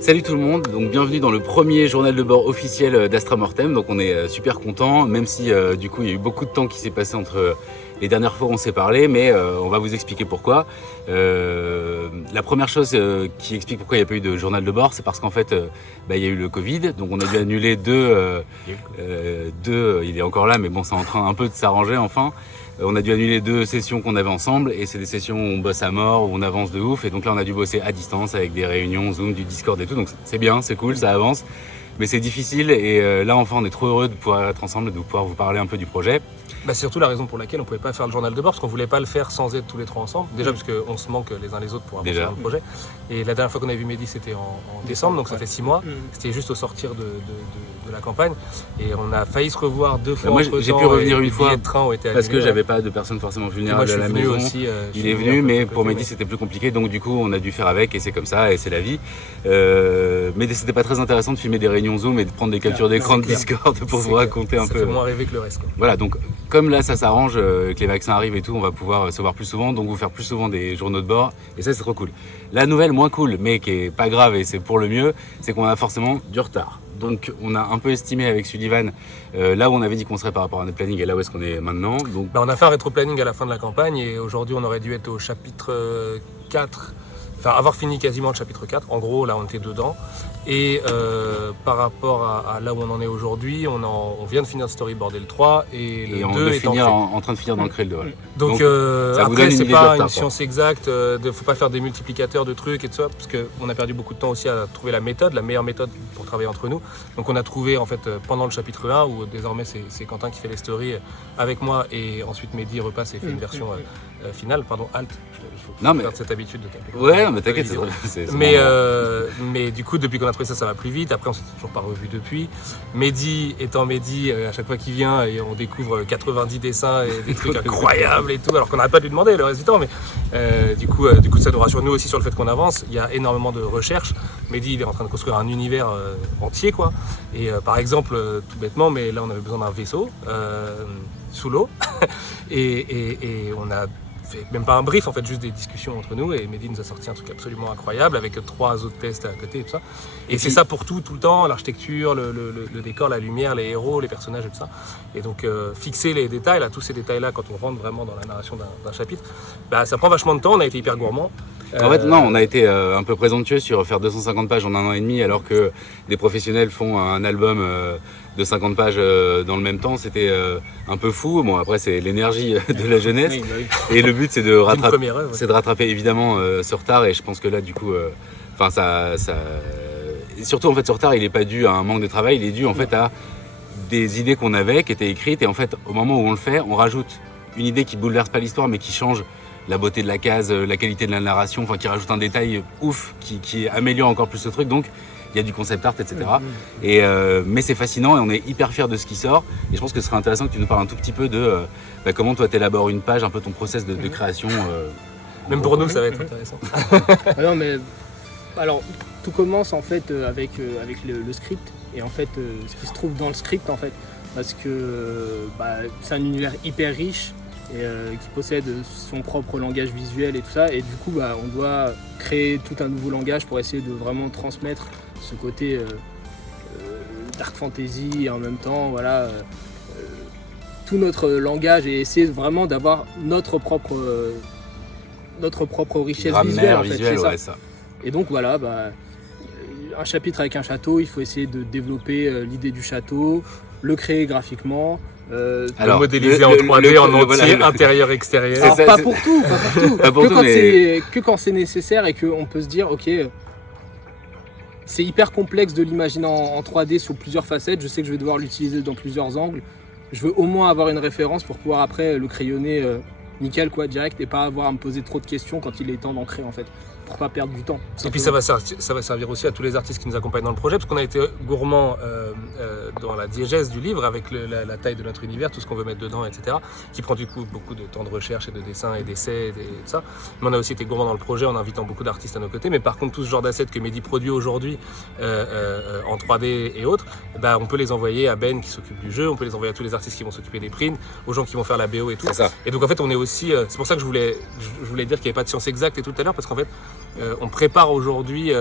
Salut tout le monde, donc bienvenue dans le premier journal de bord officiel d'Astra Mortem. Donc on est super content, même si du coup il y a eu beaucoup de temps qui s'est passé entre les dernières fois où on s'est parlé, mais on va vous expliquer pourquoi. La première chose qui explique pourquoi il n'y a pas eu de journal de bord, c'est parce qu'en fait il y a eu le Covid, donc on a dû annuler deux, il est encore là, mais bon c'est en train un peu de s'arranger enfin. On a dû annuler 2 sessions qu'on avait ensemble et c'est des sessions où on bosse à mort, où on avance de ouf et donc là on a dû bosser à distance avec des réunions Zoom, du Discord et tout, donc c'est bien, c'est cool, ça avance, mais c'est difficile et là enfin on est trop heureux de pouvoir être ensemble et de pouvoir vous parler un peu du projet. C'est surtout la raison pour laquelle on ne pouvait pas faire le journal de bord, parce qu'on ne voulait pas le faire sans être tous les trois ensemble. Déjà parce qu'on se manque les uns les autres pour avancer dans le projet. Et la dernière fois qu'on avait vu Mehdi, c'était en décembre, donc ça fait 6 mois. C'était juste au sortir de la campagne. Et on a failli se revoir 2 fois. Moi j'ai pu revenir une fois parce que j'avais pas de personne forcément vulnérable à la maison. Aussi, il est venu, mais pour Mehdi c'était plus compliqué, donc du coup on a dû faire avec et c'est comme ça et c'est la vie. Mais c'était pas très intéressant de filmer des réunions Zoom et de prendre des captures d'écran de Discord pour vous raconter un peu. Ça fait moins rêver que le reste, quoi. Voilà, donc comme là ça s'arrange, que les vaccins arrivent et tout, on va pouvoir se voir plus souvent, donc vous faire plus souvent des journaux de bord, et ça c'est trop cool. La nouvelle moins cool, mais qui est pas grave et c'est pour le mieux, c'est qu'on a forcément du retard. Donc on a un peu estimé avec Sullivan, là où on avait dit qu'on serait par rapport à notre planning et là où est-ce qu'on est maintenant. Donc... on a fait un rétro-planning à la fin de la campagne et aujourd'hui on aurait dû être au chapitre 4, enfin avoir fini quasiment le chapitre 4, en gros là on était dedans. Et par rapport à là où on en est aujourd'hui, on vient de finir de storyboarder le 3 et le 2 est en train de finir dans le créer le 2. Ouais. Donc après c'est pas une science exacte, faut pas faire des multiplicateurs de trucs et tout ça, parce qu'on a perdu beaucoup de temps aussi à trouver la meilleure méthode pour travailler entre nous. Donc on a trouvé en fait pendant le chapitre 1, où désormais c'est Quentin qui fait les stories avec moi et ensuite Mehdi repasse et fait une version finale, pardon, Alt. Non mais cette habitude de taper. Ouais, mais t'inquiète, c'est mais du coup depuis qu'on a trouvé ça va plus vite. Après on s'est toujours pas revu depuis. Mehdi étant Mehdi, à chaque fois qu'il vient et on découvre 90 dessins et des trucs incroyables et tout, alors qu'on n'arrête pas de lui demander le reste du temps, mais du coup ça nous rassure nous aussi sur le fait qu'on avance. Il y a énormément de recherches. Mehdi il est en train de construire un univers entier quoi. Et par exemple tout bêtement, mais là on avait besoin d'un vaisseau sous l'eau et on a fait même pas un brief, en fait, juste des discussions entre nous. Et Mehdi nous a sorti un truc absolument incroyable avec 3 autres tests à côté et tout ça. Et c'est ça pour tout le temps, l'architecture, le décor, la lumière, les héros, les personnages et tout ça. Et donc fixer les détails, là, tous ces détails-là, quand on rentre vraiment dans la narration d'un chapitre, ça prend vachement de temps. On a été hyper gourmand. En fait, non, on a été un peu présomptueux sur faire 250 pages en 1 an et demi, alors que des professionnels font un album de 50 pages dans le même temps. C'était un peu fou. Bon, après, c'est l'énergie de la jeunesse. Oui. Et le but, c'est de rattraper évidemment ce retard. Et je pense que là, du coup, surtout, en fait, ce retard, il n'est pas dû à un manque de travail. Il est dû, en fait, à des idées qu'on avait, qui étaient écrites. Et en fait, au moment où on le fait, on rajoute une idée qui bouleverse pas l'histoire, mais qui change la beauté de la case, la qualité de la narration, enfin qui rajoute un détail ouf, qui améliore encore plus ce truc. Donc il y a du concept art, etc. Mais c'est fascinant et on est hyper fiers de ce qui sort. Et je pense que ce serait intéressant que tu nous parles un tout petit peu de comment toi t'élabores une page, un peu ton process de création. Même pour nous, ça va être intéressant. Non mais alors tout commence en fait avec le script et en fait ce qui se trouve dans le script en fait, parce que c'est un univers hyper riche. Et qui possède son propre langage visuel et tout ça, et du coup on doit créer tout un nouveau langage pour essayer de vraiment transmettre ce côté dark fantasy et en même temps tout notre langage et essayer vraiment d'avoir notre propre richesse visuelle, en fait, c'est ça. Et donc un chapitre avec un château, il faut essayer de développer l'idée du château, le créer graphiquement. Alors, modéliser en 3D en entier, intérieur, extérieur. Alors, pas pour tout. Que quand c'est nécessaire et qu'on peut se dire, ok, c'est hyper complexe de l'imaginer en 3D sur plusieurs facettes. Je sais que je vais devoir l'utiliser dans plusieurs angles. Je veux au moins avoir une référence pour pouvoir après le crayonner nickel, quoi, direct, et pas avoir à me poser trop de questions quand il est temps d'ancrer, en fait. Pour pas perdre du temps. Et puis ça va servir aussi à tous les artistes qui nous accompagnent dans le projet, parce qu'on a été gourmand dans la diégèse du livre avec la taille de notre univers, tout ce qu'on veut mettre dedans, etc. Qui prend du coup beaucoup de temps de recherche et de dessin et d'essais et tout ça. Mais on a aussi été gourmand dans le projet en invitant beaucoup d'artistes à nos côtés. Mais par contre, tout ce genre d'assets que Mehdi produit aujourd'hui en 3D et autres, on peut les envoyer à Ben qui s'occupe du jeu, on peut les envoyer à tous les artistes qui vont s'occuper des prints, aux gens qui vont faire la BO et tout. C'est ça. Et donc en fait, on est aussi. C'est pour ça que je voulais dire qu'il n'y avait pas de science exacte et tout à l'heure, parce qu'en fait, on prépare aujourd'hui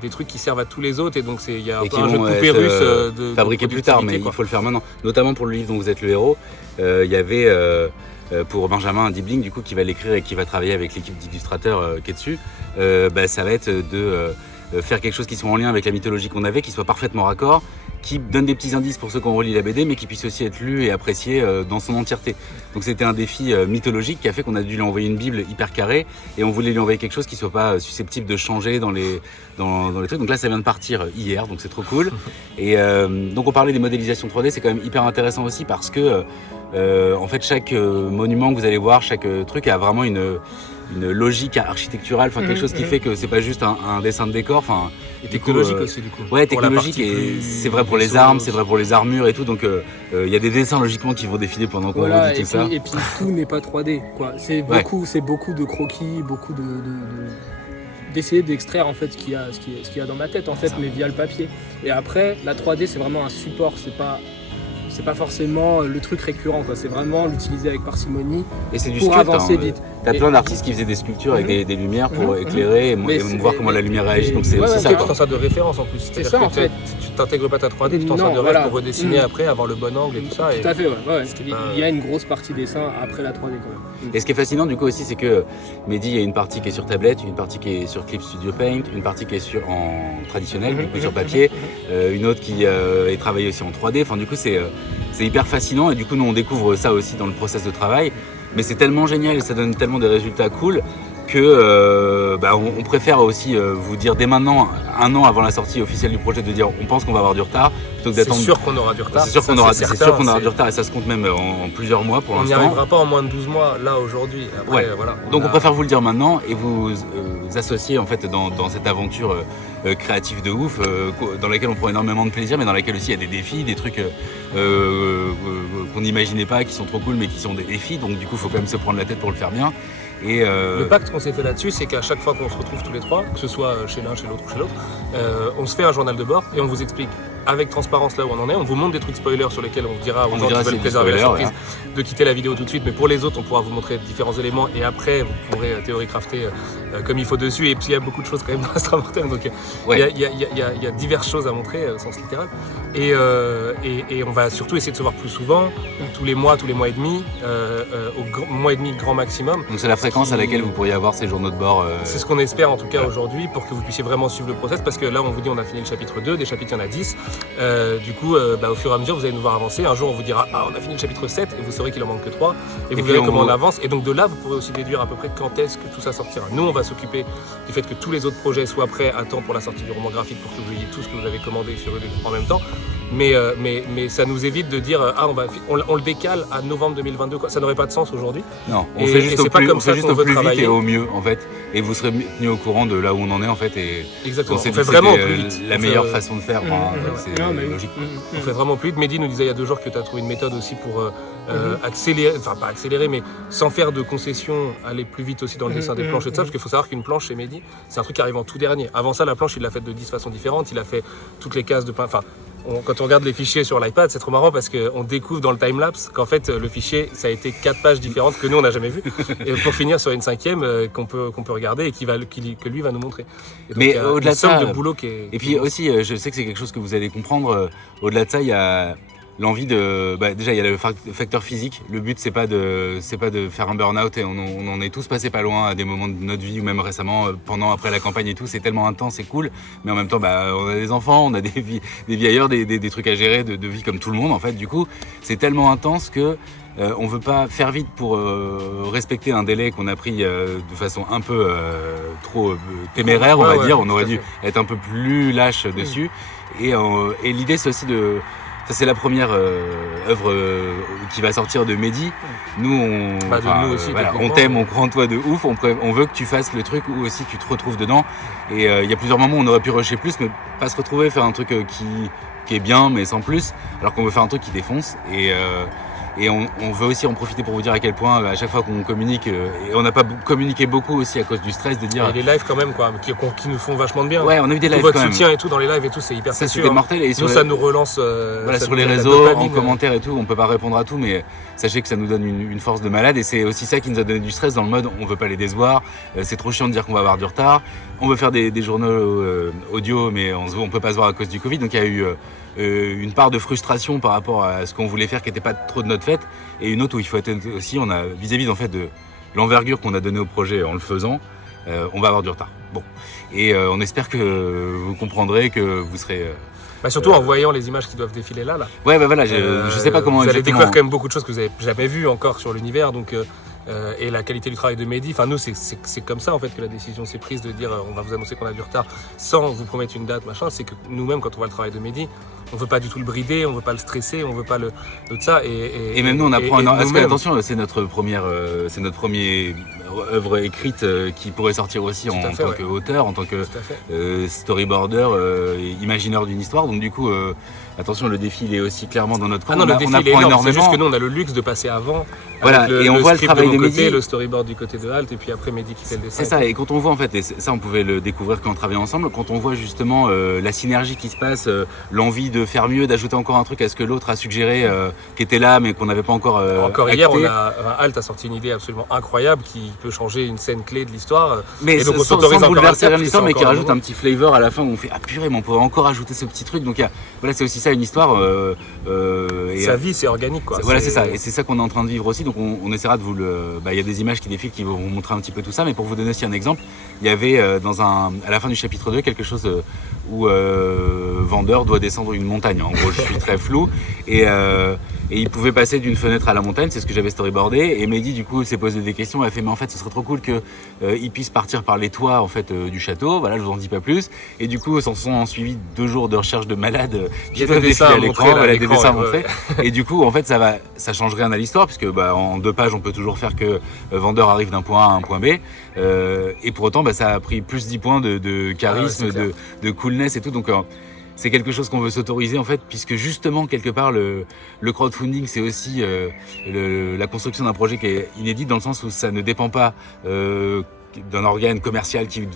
des trucs qui servent à tous les autres et donc il y a un Et peu qui un jeu de vont poupée être, russe de fabriqués plus tard, mais productivité, quoi. il faut le faire maintenant. Notamment pour le livre dont vous êtes le héros, il y avait pour Benjamin Dibling du coup qui va l'écrire et qui va travailler avec l'équipe d'illustrateurs qui est dessus. Ça va être de faire quelque chose qui soit en lien avec la mythologie qu'on avait, qui soit parfaitement raccord, qui donne des petits indices pour ceux qui ont relis la BD, mais qui puisse aussi être lu et apprécié dans son entièreté. Donc c'était un défi mythologique qui a fait qu'on a dû lui envoyer une Bible hyper carrée et on voulait lui envoyer quelque chose qui soit pas susceptible de changer dans les trucs. Donc là ça vient de partir hier, donc c'est trop cool. Et donc on parlait des modélisations 3D, c'est quand même hyper intéressant aussi parce que en fait chaque monument que vous allez voir, chaque truc a vraiment une logique architecturale, enfin quelque chose qui fait que c'est pas juste un dessin de décor, enfin Et technologique aussi du coup. ouais, Pour la technologique, partie et plus c'est vrai pour les vaisseau armes, aussi. c'est vrai pour les armures et tout, donc il y a des dessins logiquement qui vont défiler pendant qu'on Voilà, redit et tout ça. puis tout n'est pas 3D, quoi. C'est beaucoup de croquis, beaucoup d'essayer d'extraire en fait ce qu'il y a dans ma tête en fait, mais via le papier. Et après, la 3D c'est vraiment un support, c'est pas forcément le truc récurrent, quoi. C'est vraiment l'utiliser avec parcimonie Et c'est du pour script, avancer hein. vite. T'as Et- plein d'artistes qui faisaient des sculptures avec des lumières pour Mhm. éclairer et, Mais et c'est- voir comment la lumière réagit, donc c'est ouais, aussi ouais, ça. C'est ouais. tout en sorte de référence en plus. C'est-à-dire ça, que en fait. tu t'intègres pas ta 3D, tu t'en sers Non, de rêve voilà. pour redessiner Mm. après, avoir le bon angle et tout ça. Tout à fait, ouais. C'est Il pas- y a une grosse partie dessin après la 3D quand même. Et ce qui est fascinant du coup aussi, c'est que Mehdi, il y a une partie qui est sur tablette, une partie qui est sur Clip Studio Paint, une partie qui est en traditionnel, du coup sur papier, une autre qui est travaillée aussi en 3D. Enfin du coup c'est hyper fascinant et du coup nous on découvre ça aussi dans le process de travail. Mais c'est tellement génial et ça donne tellement des résultats cool que on préfère aussi vous dire dès maintenant, un an avant la sortie officielle du projet, de dire on pense qu'on va avoir du retard plutôt que C'est d'attendre. sûr qu'on aura du retard. C'est sûr qu'on Ça, aura, c'est c'est certain, sûr qu'on aura c'est- du retard et ça se compte même en plusieurs mois pour On n'y l'instant. arrivera pas en moins de 12 mois, là, aujourd'hui. Après, Ouais. voilà. Donc on a- préfère vous le dire maintenant et vous associer en fait dans cette aventure créative de ouf dans laquelle on prend énormément de plaisir, mais dans laquelle aussi il y a des défis, des trucs qu'on n'imaginait pas, qui sont trop cool mais qui sont des défis. Donc du coup il faut quand même se prendre la tête pour le faire bien. Et Le pacte qu'on s'est fait là-dessus, c'est qu'à chaque fois qu'on se retrouve tous les trois, que ce soit chez l'un, chez l'autre ou chez l'autre, on se fait un journal de bord et on vous explique avec transparence là où on en est. On vous montre des trucs spoilers sur lesquels on vous dira aux On gens vous dira qui veulent c'est préserver du la spoiler, surprise de quitter la vidéo tout de suite. Mais pour les autres, on pourra vous montrer différents éléments et après vous pourrez théorie crafter comme il faut dessus. Et puis il y a beaucoup de choses quand même dans Astra Mortem, donc ouais. il y a diverses choses à montrer au sens littéral. Et on va surtout essayer de se voir plus souvent, tous les mois et demi, mois et demi grand maximum. Donc c'est la fréquence à laquelle vous pourriez avoir ces journaux de bord. C'est ce qu'on espère en tout cas voilà. aujourd'hui pour que vous puissiez vraiment suivre le process, parce que là on vous dit on a fini le chapitre 2, des chapitres il y en a 10. Du coup au fur et à mesure vous allez nous voir avancer. Un jour on vous dira on a fini le chapitre 7 et vous saurez qu'il en manque que 3 et vous puis, verrez on comment vous- on avance, et donc de là vous pourrez aussi déduire à peu près quand est-ce que tout ça sortira. Nous on va s'occuper du fait que tous les autres projets soient prêts à temps pour la sortie du roman graphique, pour que vous ayez tout ce que vous avez commandé sur Udemy en même temps. Mais ça nous évite de dire on le décale à novembre 2022 quoi. Ça n'aurait pas de sens aujourd'hui. Non, on Et- fait et juste c'est au pas plus, comme on ça fait juste qu'on au veut plus vite travailler. et au mieux en fait. Et vous serez tenu au courant de là où on en est en fait. Et Exactement. on s'est On dit fait que vraiment c'était, plus vite. la On meilleure fait- façon de faire. Enfin, c'est Non, mais oui. logique. On fait vraiment plus vite. Mehdi nous disait il y a 2 jours que tu as trouvé une méthode aussi pour accélérer, enfin pas accélérer, mais sans faire de concessions, aller plus vite aussi dans le dessin des planches et tout ça, parce qu'il faut savoir qu'une planche chez Mehdi, c'est un truc qui arrive en tout dernier. Avant ça, la planche, il l'a faite de 10 façons différentes, il a fait toutes les cases de pain. Enfin, quand on regarde les fichiers sur l'iPad, c'est trop marrant parce qu'on découvre dans le timelapse qu'en fait le fichier, ça a été 4 pages différentes que nous on n'a jamais vues, et pour finir sur une 5e qu'on peut regarder et que lui va nous montrer. Et donc, Mais il y a au-delà une de somme ça, de boulot qui est. Et puis aussi, je sais que c'est quelque chose que vous allez comprendre. Au-delà de ça, il y a l'envie de. Déjà, il y a le facteur physique. Le but, c'est pas de faire un burn-out, et on en est tous passés pas loin à des moments de notre vie, ou même récemment, après la campagne et tout. C'est tellement intense, c'est cool. Mais en même temps, on a des enfants, on a des vies ailleurs, des trucs à gérer, de vie comme tout le monde, en fait. Du coup, c'est tellement intense que. On veut pas faire vite pour respecter un délai qu'on a pris de façon un peu trop téméraire, on Ouais, va ouais, dire. On tout aurait à dû fait. être un peu plus lâche dessus. Et l'idée, c'est aussi de. Ça, c'est la première œuvre qui va sortir de Mehdi. Nous, Nous aussi, voilà, on techniquement. t'aime, on croit en toi de ouf. On veut que tu fasses le truc où aussi tu te retrouves dedans. Et il y a plusieurs moments où on aurait pu rusher plus, mais pas se retrouver, faire un truc qui est bien mais sans plus, alors qu'on veut faire un truc qui défonce et on veut aussi en profiter pour vous dire à quel point à chaque fois qu'on communique, et on n'a pas communiqué beaucoup aussi à cause du stress de dire... Et les lives quand même quoi, qui nous font vachement de bien. Ouais, on a eu des lives tout votre quand même. soutien et tout dans les lives et tout, c'est hyper Ça précieux. c'était mortel. Et Nous ça nous relance voilà, ça sur nous les donne la réseaux, dopamine, en commentaire et tout, on peut pas répondre à tout, mais sachez que ça nous donne une force de malade et c'est aussi ça qui nous a donné du stress dans le mode on veut pas les décevoir, c'est trop chiant de dire qu'on va avoir du retard, on veut faire des journaux audio mais on peut pas se voir à cause du Covid, donc il y a eu une part de frustration par rapport à ce qu'on voulait faire qui n'était pas trop de notre fait et une autre où il faut être aussi, on a vis-à-vis en fait de l'envergure qu'on a donnée au projet en le faisant, on va avoir du retard. Bon, et on espère que vous comprendrez, que vous serez... surtout en voyant les images qui doivent défiler là. Ouais, bah voilà, je sais pas comment vous allez exactement... découvrir quand même beaucoup de choses que vous avez jamais vues encore sur l'univers, donc et la qualité du travail de Mehdi. Enfin, nous, c'est comme ça en fait que la décision s'est prise de dire on va vous annoncer qu'on a du retard sans vous promettre une date, machin. C'est que nous-mêmes, quand on voit le travail de Mehdi, on veut pas du tout le brider, on veut pas le stresser, on veut pas le tout ça. Et même nous, on apprend parce que attention, c'est notre première œuvre écrite qui pourrait sortir aussi en tant qu'auteur, en tant que storyboarder, imagineur d'une histoire. Donc du coup, attention, le défi il est aussi clairement dans notre camp. Le défi il est énorme. C'est juste que nous, on a le luxe de passer avant. Voilà, et on voit le travail de Mehdi, le storyboard du côté de Halt, et puis après Mehdi qui fait le dessin. C'est ça, et quand on voit en fait, et ça on pouvait le découvrir quand on travaillait ensemble, quand on voit justement la synergie qui se passe, l'envie de faire mieux, d'ajouter encore un truc à ce que l'autre a suggéré, qui était là mais qu'on n'avait pas encore acté. Hier, Halt a sorti une idée absolument incroyable qui peut changer une scène clé de l'histoire. Mais et donc, sans bouleverser rien de l'histoire, mais qui rajoute un petit flavor à la fin où on fait ah purée, mais on pourrait encore ajouter ce petit truc. Donc voilà, c'est aussi ça une histoire. Sa vie, c'est organique quoi. Voilà, c'est ça, et c'est ça qu'on est en train de vivre aussi. Donc on essaiera de vous il y a des images qui défilent qui vont vous montrer un petit peu tout ça, mais pour vous donner aussi un exemple, il y avait à la fin du chapitre 2 quelque chose où Vendeur doit descendre une montagne. En gros, je suis très flou et il pouvait passer d'une fenêtre à la montagne, c'est ce que j'avais storyboardé. Et Mehdi du coup s'est posé des questions, elle a fait mais en fait ce serait trop cool que il puisse partir par les toits en fait du château. Voilà, je vous en dis pas plus. Et du coup s'en sont suivis 2 jours de recherche de malades qui peuvent défiler à l'écran, des dessins à montrer. Et du coup en fait ça change rien à l'histoire puisque en 2 pages on peut toujours faire que Vendeur arrive d'un point A à un point B. Et pour autant ça a pris plus 10 points de charisme, de coolness et tout. Donc c'est quelque chose qu'on veut s'autoriser en fait, puisque justement quelque part le crowdfunding c'est aussi la construction d'un projet qui est inédit dans le sens où ça ne dépend pas d'un organe commercial qui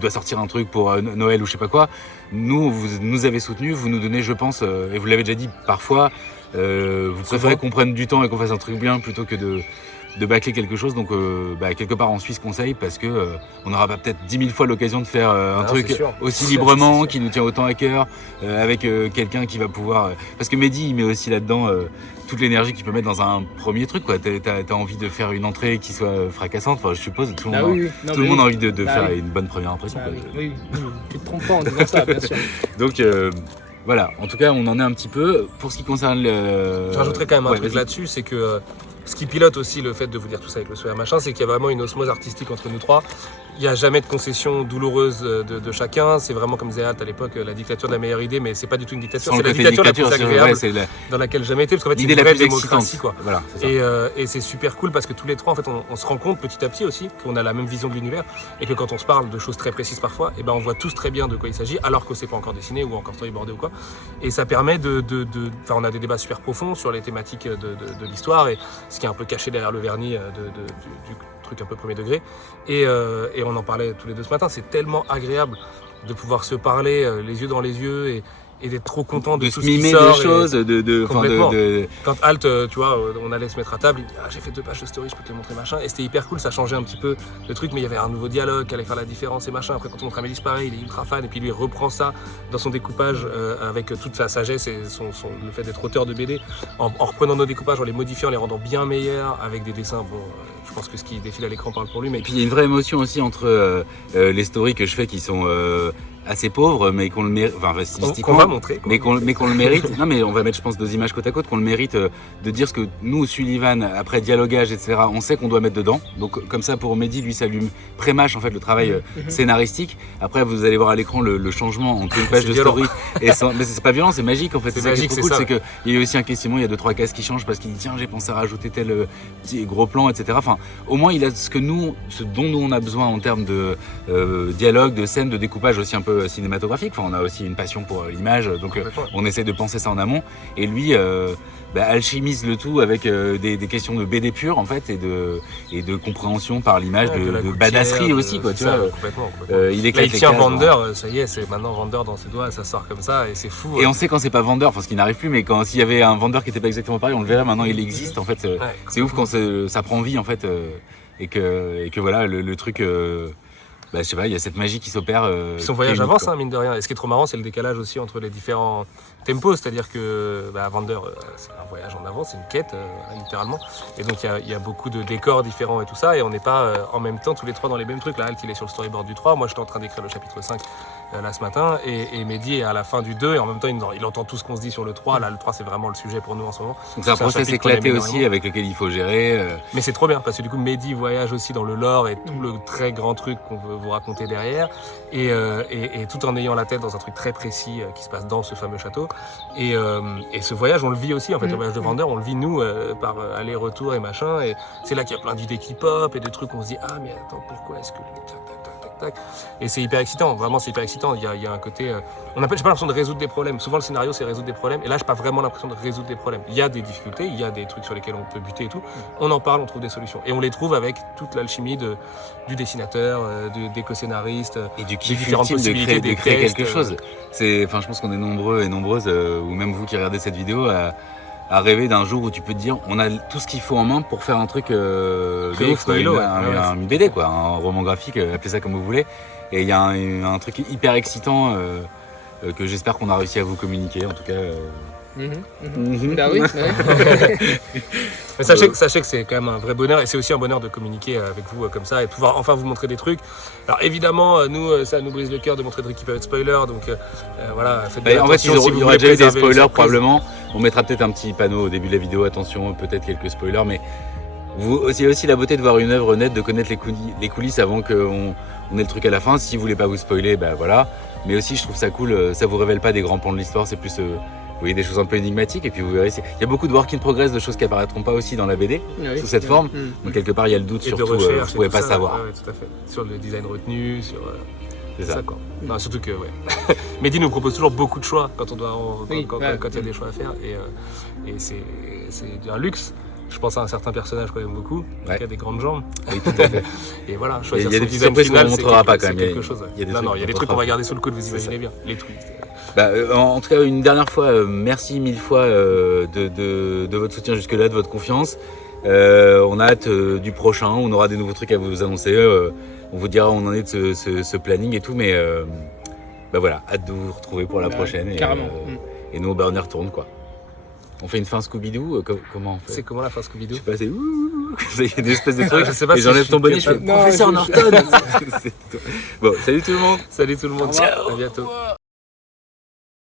doit sortir un truc pour Noël ou je sais pas quoi. Vous nous avez soutenus, vous nous donnez, je pense, et vous l'avez déjà dit parfois, vous préférez qu'on prenne du temps et qu'on fasse un truc bien plutôt que de bâcler quelque chose, donc quelque part on suit ce conseil parce que on n'aura pas peut-être 10 000 fois l'occasion de faire un truc aussi librement, qui nous tient autant à cœur, avec quelqu'un qui va pouvoir... Parce que Mehdi il met aussi là-dedans toute l'énergie qu'il peut mettre dans un premier truc, quoi. T'as envie de faire une entrée qui soit fracassante, enfin je suppose, tout le monde a envie de faire une bonne première impression. Oui, tu te trompes pas en disant ça, bien sûr. Donc voilà, en tout cas on en est un petit peu. Pour ce qui concerne Je rajouterais quand même un truc là-dessus, c'est que ce qui pilote aussi le fait de vous dire tout ça avec le sourire machin, c'est qu'il y a vraiment une osmose artistique entre nous trois. Il n'y a jamais de concession douloureuse de chacun. C'est vraiment, comme disait Halt à l'époque, la dictature de la meilleure idée, mais c'est pas du tout une dictature. C'est la dictature la plus agréable dans laquelle j'ai jamais été, parce qu'en fait, c'est une vraie démocratie, quoi. Voilà, et c'est super cool parce que tous les trois, en fait, on se rend compte petit à petit aussi qu'on a la même vision de l'univers et que quand on se parle de choses très précises parfois, on voit tous très bien de quoi il s'agit, alors que c'est pas encore dessiné ou encore storyboardé ou quoi. Et ça permet on a des débats super profonds sur les thématiques de l'histoire et ce qui est un peu caché derrière le vernis du truc un peu premier degré. Et on en parlait tous les deux ce matin, c'est tellement agréable de pouvoir se parler les yeux dans les yeux et d'être trop content de tout ce qui sort. Des choses, complètement. Quand Halt, tu vois, on allait se mettre à table, il dit j'ai fait 2 pages de story, je peux te les montrer machin. Et c'était hyper cool, ça changeait un petit peu le truc, mais il y avait un nouveau dialogue qui allait faire la différence et machin. Après quand on montre à Mehdi pareil, il est ultra fan et puis lui il reprend ça dans son découpage avec toute sa sagesse et le fait d'être auteur de BD, en reprenant nos découpages, en les modifiant, en les rendant bien meilleurs avec des dessins. Je pense que ce qui défile à l'écran parle pour lui. Mais et puis il y a une vraie émotion aussi entre les stories que je fais qui sont assez pauvres, mais qu'on le mérite, enfin stylistiquement, qu'on va montrer, mais qu'on le mérite. Non, mais on va mettre, je pense, 2 images côte à côte, qu'on le mérite de dire ce que nous, Sullivan, après dialogage, etc., on sait qu'on doit mettre dedans. Donc comme ça, pour Mehdi, lui, ça lui pré-mâche en fait le travail scénaristique. Après, vous allez voir à l'écran le changement entre une page de story et mais c'est pas violent, c'est magique en fait. C'est ça magique, qui est trop cool, c'est qu'il y a eu aussi un questionnement, il y a 2-3 cases qui changent parce qu'il dit tiens, j'ai pensé à rajouter tel petit gros plan, etc. Enfin, au moins, il a ce dont nous on a besoin en termes de dialogue, de scène, de découpage aussi un peu peu cinématographique. Enfin, on a aussi une passion pour l'image, donc on essaie de penser ça en amont. Et lui alchimise le tout avec des questions de BD pure en fait et de compréhension par l'image, de badasserie aussi quoi. Tu vois, complètement. Il Là, il tient vendeur, ça y est, c'est maintenant vendeur dans ses doigts, ça sort comme ça et c'est fou. Et on sait quand c'est pas vendeur, enfin ce qui n'arrive plus, mais quand s'il y avait un vendeur qui était pas exactement pareil, on le verrait. Maintenant, il existe en fait. C'est ouf quand ça prend vie en fait et que voilà le truc. Je sais pas, il y a cette magie qui s'opère. Son voyage avance, mine de rien. Et ce qui est trop marrant, c'est le décalage aussi entre les différents tempos. C'est-à-dire que Vander, c'est un voyage en avant, c'est une quête, littéralement. Et donc, il y a beaucoup de décors différents et tout ça. Et on n'est pas en même temps tous les trois dans les mêmes trucs. Là, Alt, il est sur le storyboard du 3. Moi, j'étais en train d'écrire le chapitre 5 là ce matin. Et Mehdi est à la fin du 2. Et en même temps, il entend tout ce qu'on se dit sur le 3. Là, le 3, c'est vraiment le sujet pour nous en ce moment. Donc, c'est un process éclaté aussi avec lequel il faut gérer. Mais c'est trop bien parce que du coup, Mehdi voyage aussi dans le lore et tout le très grand truc qu'on veut vous raconter derrière. Et tout en ayant la tête dans un truc très précis qui se passe dans ce fameux château. Et ce voyage, on le vit aussi, en fait, le voyage de Vander, on le vit nous par aller-retour et machin. Et c'est là qu'il y a plein d'idées qui pop et de trucs où on se dit ah mais attends, pourquoi est-ce que lui tac. Et c'est hyper excitant, vraiment c'est hyper excitant. Il y a un côté, j'ai pas l'impression de résoudre des problèmes. Souvent le scénario c'est résoudre des problèmes, et là j'ai pas vraiment l'impression de résoudre des problèmes. Il y a des difficultés, il y a des trucs sur lesquels on peut buter et tout. On en parle, on trouve des solutions, et on les trouve avec toute l'alchimie du dessinateur, des co-scénaristes et du kiff ultime de créer quelque chose. Je pense qu'on est nombreux et nombreuses, ou même vous qui regardez cette vidéo, à rêver d'un jour où tu peux te dire on a tout ce qu'il faut en main pour faire un truc de ouf, une BD quoi, un roman graphique, appelez ça comme vous voulez. Et il y a un truc hyper excitant que j'espère qu'on a réussi à vous communiquer en tout cas. Bah oui. Mais sachez que c'est quand même un vrai bonheur, et c'est aussi un bonheur de communiquer avec vous comme ça et de pouvoir enfin vous montrer des trucs. Alors évidemment, nous, ça nous brise le cœur de montrer des trucs qui peuvent être spoilers, donc voilà, faites bien attention. En fait, il y aura déjà eu des spoilers probablement. On mettra peut-être un petit panneau au début de la vidéo, attention, peut-être quelques spoilers, mais c'est aussi la beauté de voir une œuvre nette, de connaître les coulisses avant qu'on ait le truc à la fin. Si vous voulez pas vous spoiler, voilà. Mais aussi, je trouve ça cool, ça vous révèle pas des grands pans de l'histoire, c'est plus vous voyez des choses un peu énigmatiques, et puis vous verrez, il y a beaucoup de work in progress, de choses qui apparaîtront pas aussi dans la BD, sous cette forme. Donc quelque part, il y a le doute sur tout, vous pouvez pas savoir. Ouais, tout à fait. Sur le design retenu, sur c'est ça quoi. Non, surtout que Mehdi nous propose toujours beaucoup de choix quand il y a des choix à faire, et c'est un luxe. Je pense à un certain personnage qu'on aime beaucoup, qui a des grandes jambes. Oui, tout à fait. Et voilà, choisir son design final, c'est quelque chose. Il y a des trucs qu'on va garder sous le coude, vous imaginez bien. Les twists. En tout cas, une dernière fois, merci mille fois de votre soutien jusque-là, de votre confiance. On a hâte du prochain, on aura des nouveaux trucs à vous annoncer. On vous dira où on en est de ce planning et tout, mais voilà, hâte de vous retrouver pour la prochaine. Carrément. Et nous, on y retourne quoi. On fait une fin Scooby-Doo, comment on fait? C'est comment la fin Scooby-Doo? Je sais pas, c'est ouh, il y a des espèces de trucs. Je sais pas et j'enlève ton bonnet, je fais Professeur Norton. Bon, salut tout le monde. Salut tout le monde, ciao, à bientôt.